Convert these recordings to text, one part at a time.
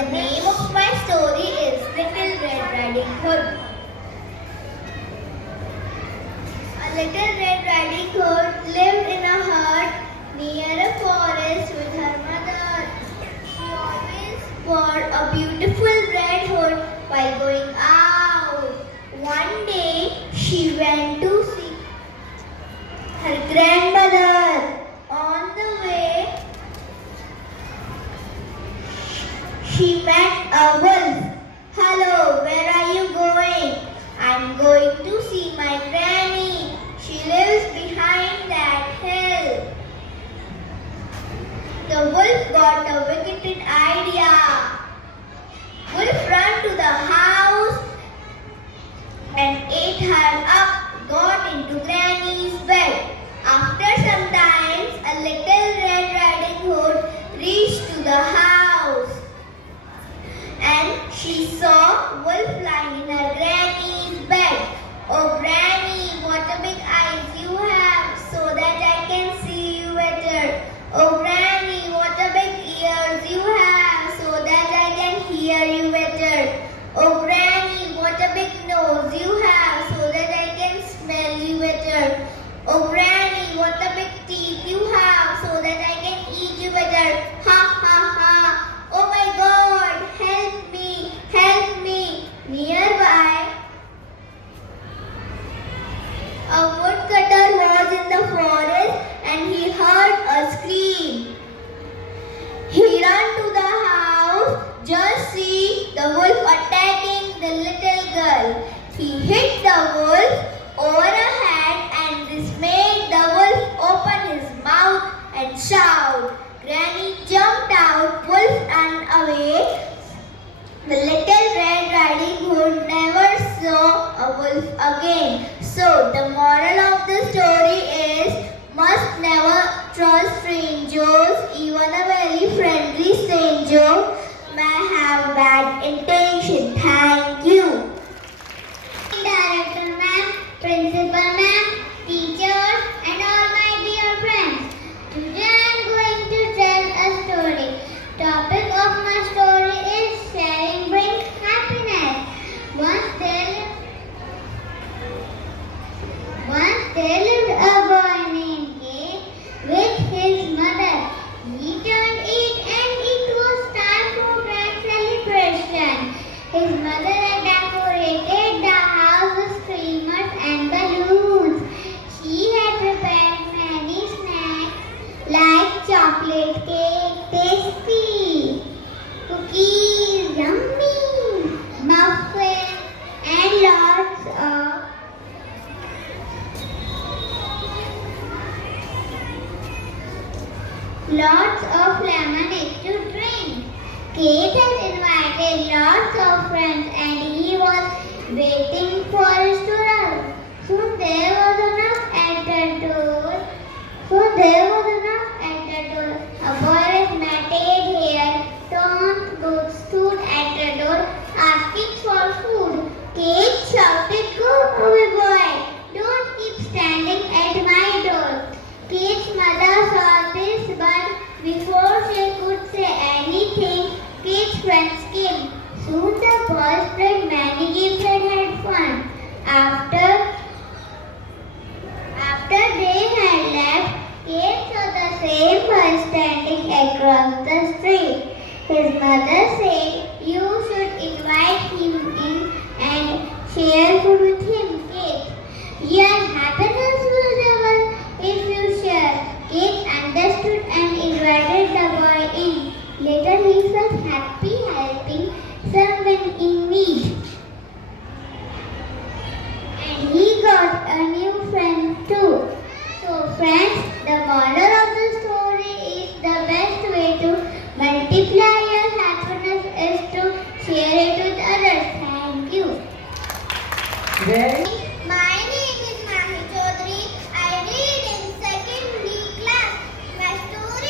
The name of my story is Little Red Riding Hood. A little Red Riding Hood lived in a hut near a forest with her mother. She always wore a beautiful red hood while going out. One day, she went to see her grandmother. On the way, she met a wolf. "Hello, where are you going?" "I'm going to see my granny. She lives behind that hill." The wolf got a wicked idea. Wolf ran to the house and ate her up, got into Granny's bed. After some time, a little Red Riding Hood reached to the house and she saw Wolf lying in her Granny's bed. "Oh Granny, what a big eyes you have, so that I can see you better. Oh Granny, what a big ears you have, so that I can hear you better. Oh Granny, what a big nose you have, so that I can smell you better. Oh Granny, what a big teeth you have, so that I can eat you better. Ha ha ha. Oh my God, help me, help me." Nearby, a woodcutter was in the forest and he heard a scream. He ran to the house, just see the wolf attacking the little girl. He hit the wolf over her head and this made the wolf open his mouth and shout. Granny jumped out, wolf ran away. The little Red Riding Hood never saw a wolf again. So the moral of the story is, must never trust strangers. Even a very friendly stranger may have bad intention. Thank you. Director ma'am, principal ma'am, teachers and all my dear friends. Today I am going to tell a story. Topic of my story is sharing brings happiness. Once there lived a boy named Kate with his mother. He turned 8 and it was time for grand celebration. His mother had decorated the house with streamers and balloons. She had prepared many snacks like chocolate cake, tasty, cookies, yummy, muffins, and lots of lemonade to drink. Kate had invited lots of friends and he was waiting for his to arrive. Soon there was a knock at the door. A boy with matted hair, torn boots stood at the door asking for food. Kate shouted, "Go away, boy! Don't keep standing at my door." Kate's mother saw this, but before she could say anything, Kate's friends came. Soon the boys played many games and had fun. After they had left, Kate saw the same boy standing across the street. His mother said, "You should invite him in and share food with him, Kate. Your happiness will double if you share." Kate understood and invited the boy in. Later he felt happy helping someone in need. And he got a new friend too. So friends, the moral of the story is the best way to multiply your happiness is to share it with others. Thank you. My name is Mahi Chaudhary. I read in second D class. My story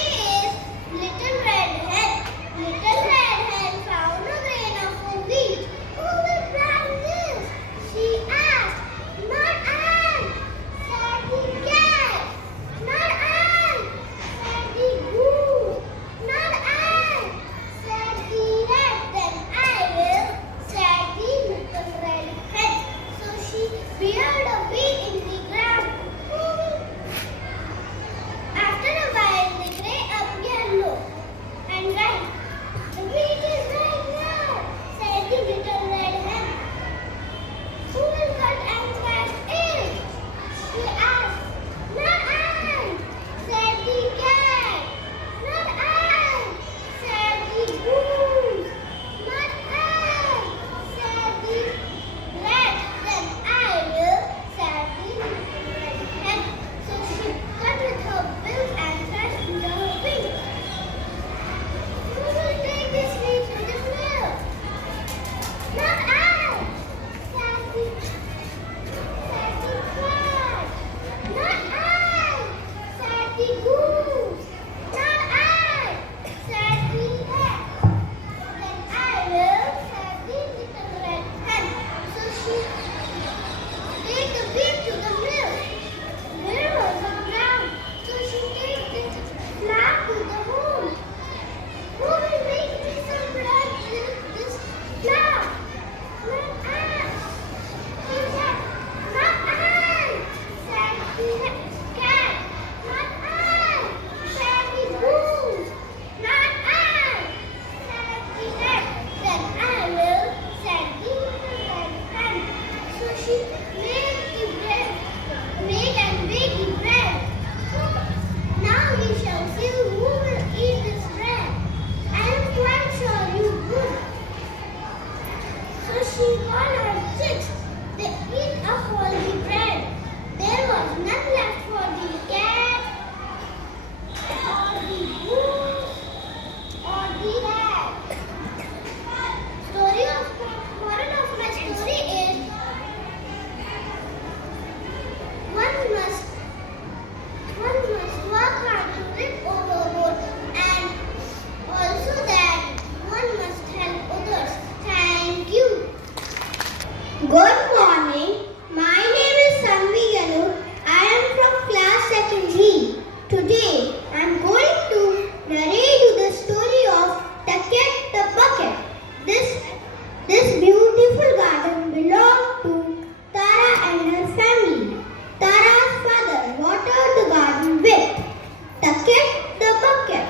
the Bucket.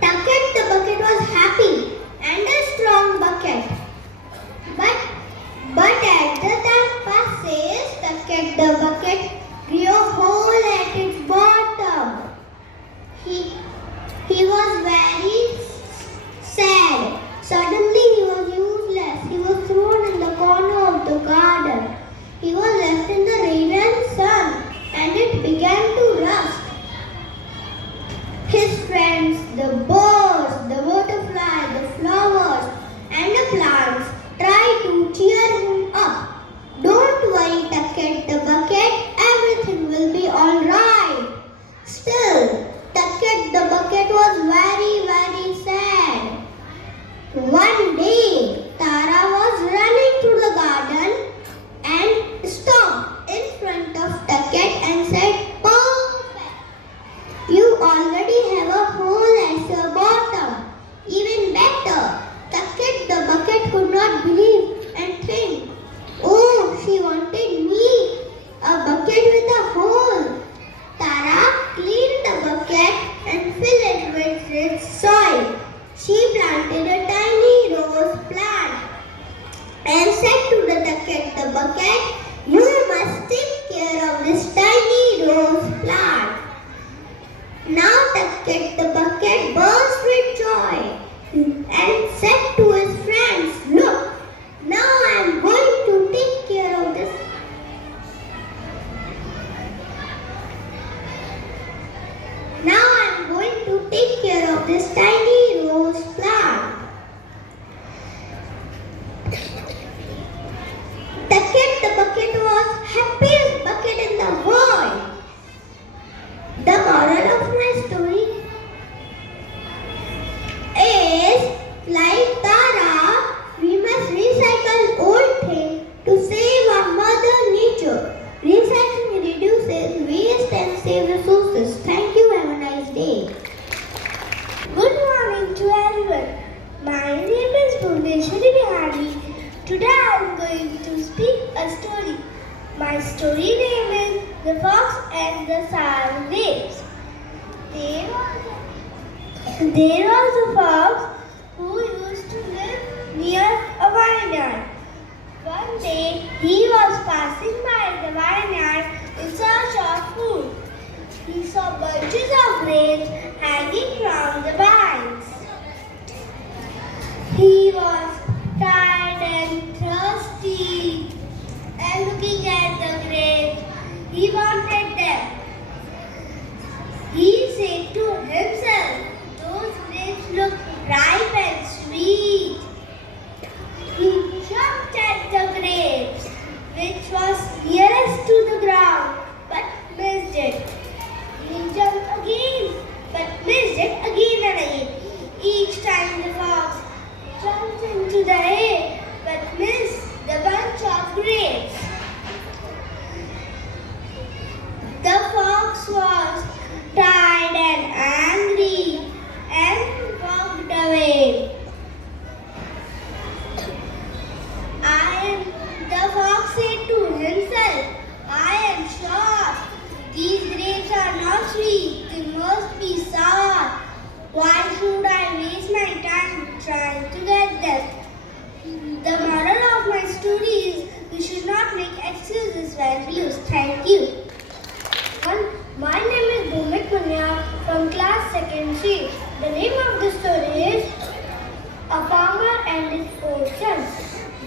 Tucket the Bucket was happy and a strong bucket. But as the time passes, Tucket the Bucket grew a hole at its bottom. He was very sad. Suddenly he was useless. He was thrown in the corner of the garden. He was left in the rain and sun, and it began to rust. His friends, the birds, the butterflies, the flowers, and the plants tried to cheer him up. Don't worry, Tucket the Bucket, everything will be alright. Still, Tucket the Bucket was very, very sad. One day, Tara was running through the garden and stopped in front of Tucket and said, "Perfect! You already have a hole at your bottom. Even better." Tucket the Bucket could not believe and think, "Oh, she wanted me, a bucket with a hole." Tara cleaned the bucket and filled it with rich soil. She planted a tiny rose plant and said to the Tucket the Bucket, "You must take care of this tiny rose plant." Now Tucket the Bucket burst with joy and said to his friends, "Look, now I am going to take care of this. Now I am going to take care of this tiny rose plant." Tucket the Bucket was happiest bucket in the world. The moral of my story is, like Tara, we must recycle old things to save our mother nature. Recycling reduces waste and saves resources. Thank you. Have a nice day. Good morning to everyone. My name is Vidhyashram. Today I am going to speak a story. My story name is The Fox and the Sour Grapes. There was a fox who used to live near a vineyard. One day he was passing by the vineyard in search of food. He saw bunches of grapes hanging from the vines. He was tired and thirsty, and looking at the grapes, he wanted them. He said to himself, "Those grapes look ripe and sweet." He jumped at the grapes, which was nearest to the ground, but missed it. He jumped again, but missed it again and again. Each time the fox jumped into the air, but missed the bunch of grapes. The fox was tired and angry and walked away. The fox said to himself, "I am sure these grapes are not sweet, they must be sour. Why should I waste my time trying to get them?" The moral of my story is, we should not make excuses when we lose. Thank you. My name is Bhumik Punya from class 2nd C. The name of the story is A Farmer and His 4 Sons.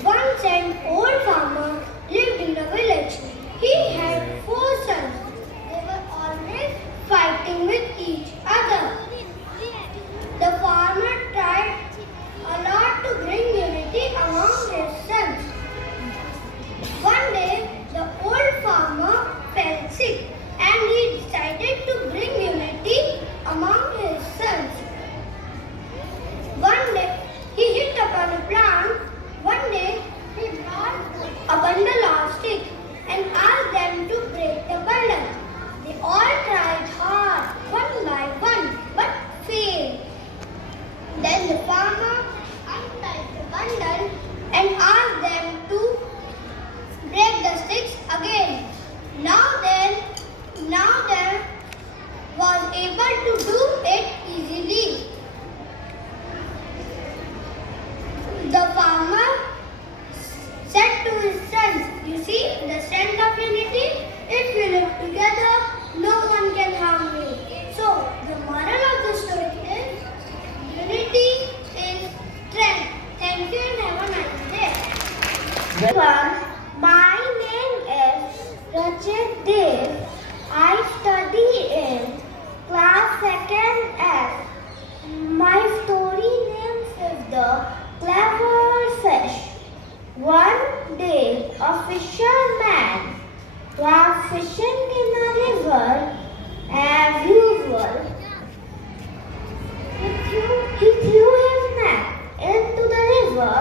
Once an old farmer lived in a village. He had 4 sons. They were always fighting with each other. The farmer tried a lot to bring unity among his sons. One day, the old farmer fell sick and he decided to bring unity among his sons. One day, he hit upon a plant. One day, he brought a bundle of sticks and asked them to break the bundle. They all tried hard, one by a fisherman was fishing in a river as usual. He threw his net into the river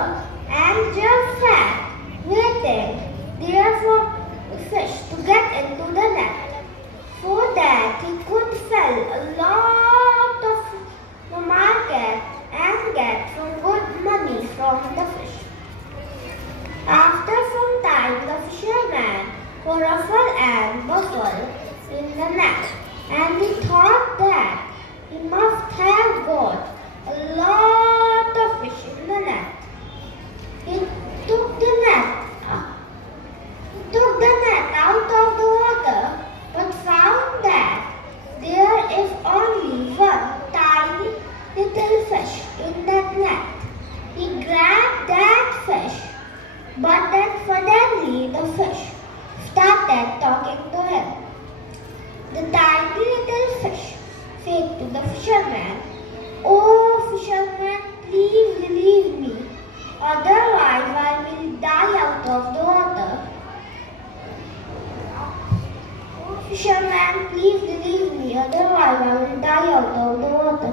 and just sat waiting there for the fish to get into the net, so that he could sell a lot of the market and get some good money from the fish. After some time, the fisherman saw ruffle and buffle in the net, and he thought that he must have got a lot of fish in the net. He took the net out of the water, but found that there is only one tiny little fish in that net. He grabbed that fish, but then suddenly the fish started talking to him. The tiny little fish said to the fisherman, "Oh, fisherman, please release me, otherwise I will die out of the water." "Oh, fisherman, please release me, otherwise I will die out of the water."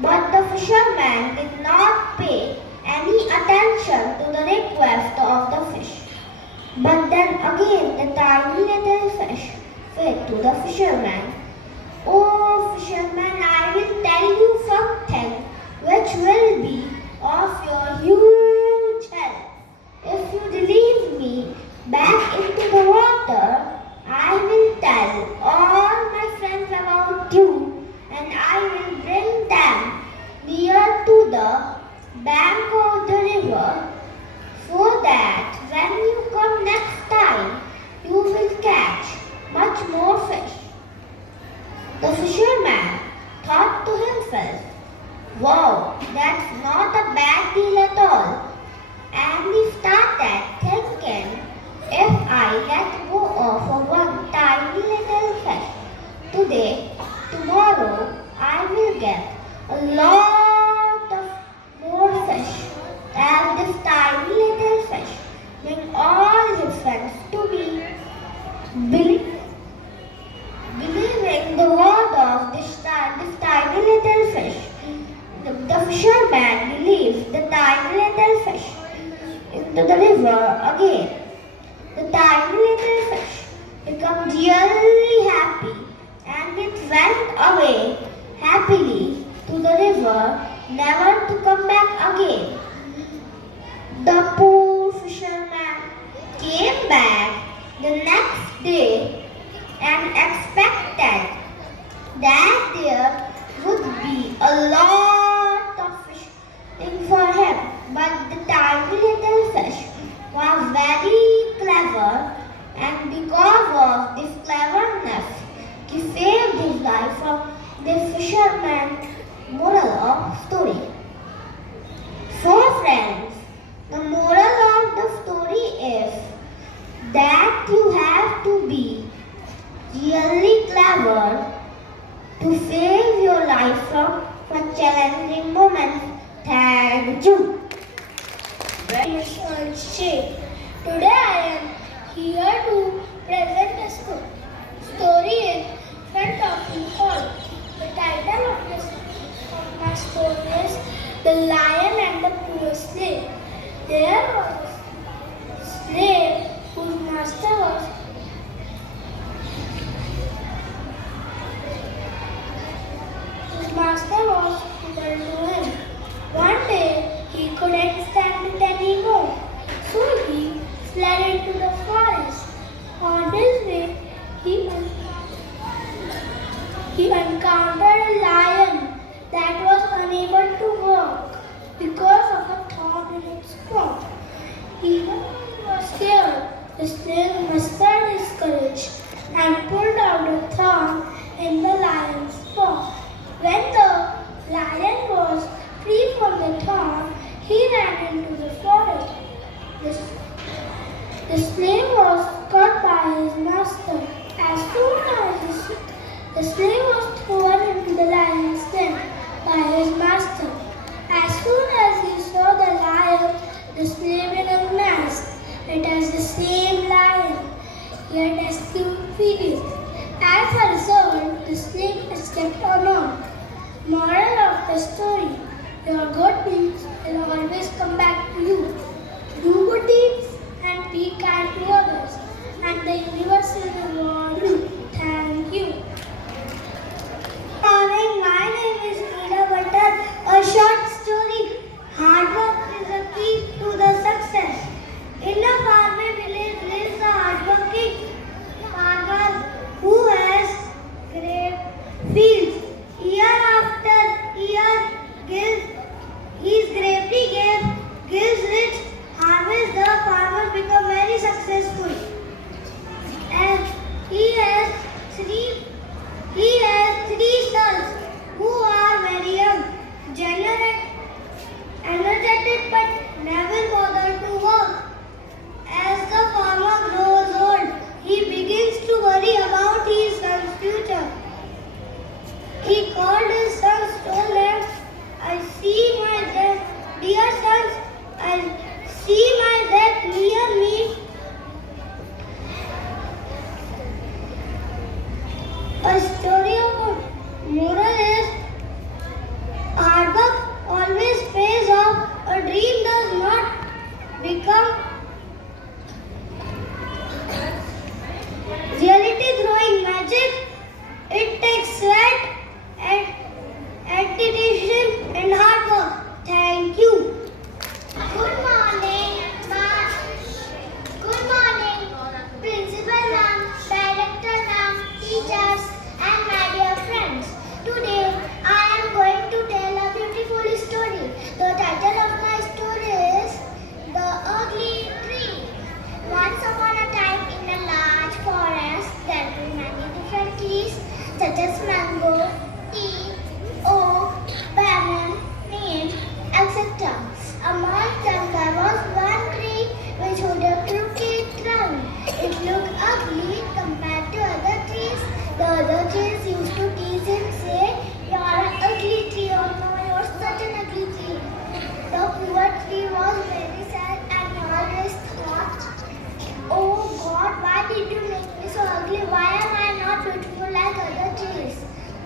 But the fisherman did not pay any attention to the request of the fish. But then again the tiny little fish said to the fisherman, "Oh, fisherman, I will tell you something which will be of your huge help. If you release me back into the water, I will tell all my friends about you, and I will bring them near to the bank of the river, so that when you come next time, you will catch much more fish." The fisherman thought to himself, "Wow, that's not a bad deal at all." And he started thinking, "If I let go of one tiny little fish today, tomorrow I will get a lot of more fish, and this tiny little fish bring all his friends to me." Believing the word of this tiny little fish, the fisherman released the tiny little fish into the river again. The tiny little fish became really happy, and it went away happily to the river, never to come back again. The poor fisherman came back the next day and expected that there would be a lot of fish for him. But the tiny little fish was very clever, and because of this cleverness, he saved his life from the fisherman. Moral of story. So friends, the moral of the story is that you have to be really clever to save your life from such challenging moments. Thank you. Today I am here to present a story in front of you all. The title of my story is The Lion and the Poor Slave. There was a slave whose master was cruel to him. One day he couldn't stand it anymore, so he fled into the forest. On his way, he encountered a lion that was unable to walk because of a thorn in its paw. Even though he was scared, the slave mustered his courage and pulled out the thorn in the lion's paw. When the lion was furious. As a result, the snake escaped unharmed. Moral of the story: your good deeds will always come back to you. Do good deeds and be kind to others, and the universe will reward you. Thank you. Morning, my name is Gehlot. A short story. Hard work is the key to the success. In a faraway village lives a hardworking farmer who has great fields. Year after year, his gravely gives rich harvest. The farmer becomes very successful, and he has three sons who are very young, energetic but never bother to work. As the farmer grows old, he begins to worry about his son's future. He called his sons, told them, "I see my dear sons, I see my death near me. A story of moral is hard work always pays off. A dream does not become reality throwing magic. It takes sweat and dedication and hard work. Thank you." Good morning, ma'am. Good morning, principal ma'am, director ma'am, teachers, and my dear friends. Today, I am going to tell a beautiful story. The title of my story is The Ugly Tree. Once upon a time, in a large forest, there were many different trees, such as mango, tea, oak, banyan, neem, etc. Among them, there was one tree which had a crooked trunk. It looked ugly compared to other trees. The other trees used to tease him, say, "You're an ugly tree," or "No, you're such an ugly tree." The poor tree was very sad and always thought, "Oh God, why did you make me so ugly? Why am I not beautiful like other trees?"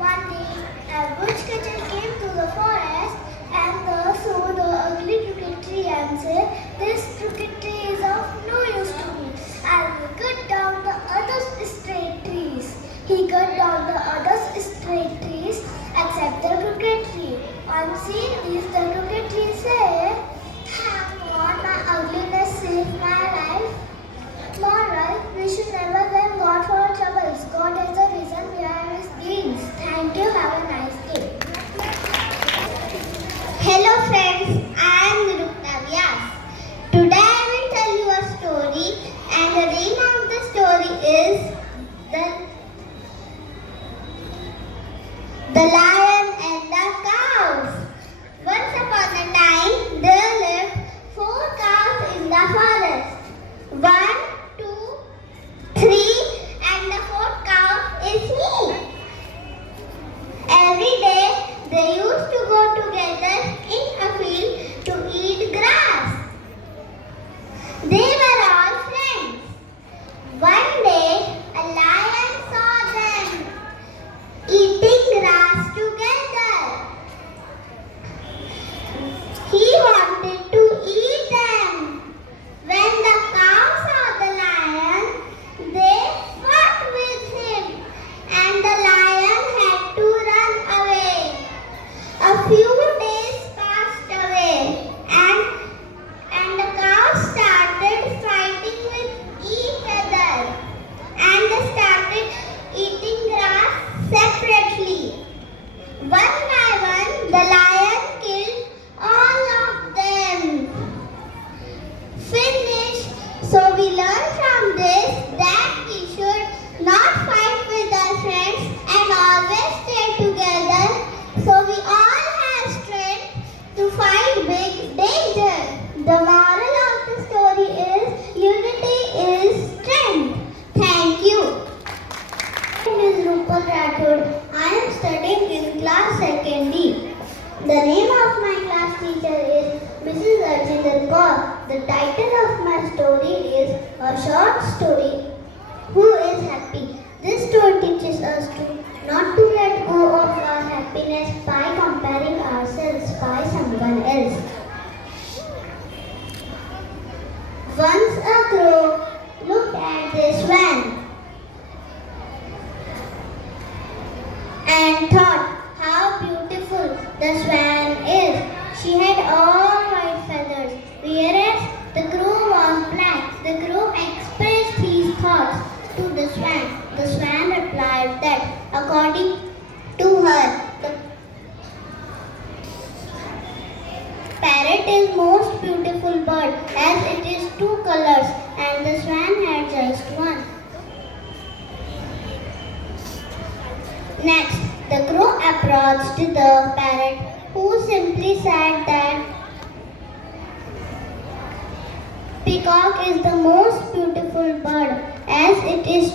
One day, a woodcutter came to the forest and saw the ugly crooked tree and said, "This crooked tree is of no use to me. I will cut down the other straight trees." He cut down the other straight trees except the crooked tree. On seeing this, the crooked tree said, "Thank God, my ugliness saved my life." Moral: we should never blame God for our troubles. God is the reason we are his beings. Thank you. Have a nice day. Hello friends, I am Vyas. Today I will tell you a story, and the name of the story is The Lion and the Cows. Once upon a time, there lived 4 cows in the forest. 1, 2, 3, and the 4th cow is me. Every day, they used to go together in a field to eat grass. They were all friends. One day, a lion saw them eating grass together. He wanted to eat them. When the cow saw the lion, they fought with him, and the lion had to run away. A few days passed away, and the cows started fighting with each other, and they started eating grass separately. One by one, the lion killed all of them. Finished. So we learn from this that we should not fight with our friends and always stay together, so we all have strength to fight big danger. The moral of the story is unity is strength. Thank you. My name is Rathod. I am studying in class 2nd D. The name of my class teacher is Mrs. Arjinder Kaur. The title of my story is A Short Story. Who is Happy? teaches us to not to let go of our happiness by comparing ourselves by someone else. Once a crow looked at the swan and thought how beautiful the swan is. She had all white feathers, whereas the crow was black. The crow expressed his thoughts to the swan. The swan replied that according to her, the parrot is most beautiful bird as it is two colors and the swan had just one. Next, the crow approached the parrot, who simply said that peacock is the most beautiful bird as it is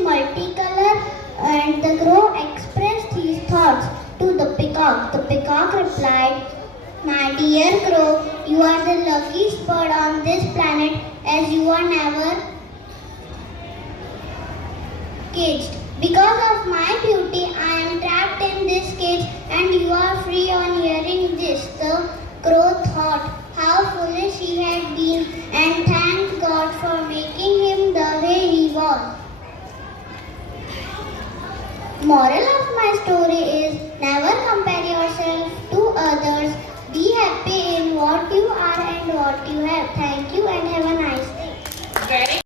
multicolor, and the crow expressed his thoughts to the peacock. The peacock replied, "My dear crow, you are the luckiest bird on this planet as you are never caged. Because of my beauty, I am trapped in this cage and you are free." On hearing this, the crow thought how foolish he had been and thanked God for making him the way he was. Moral of my story is never compare yourself to others. Be happy in what you are and what you have. Thank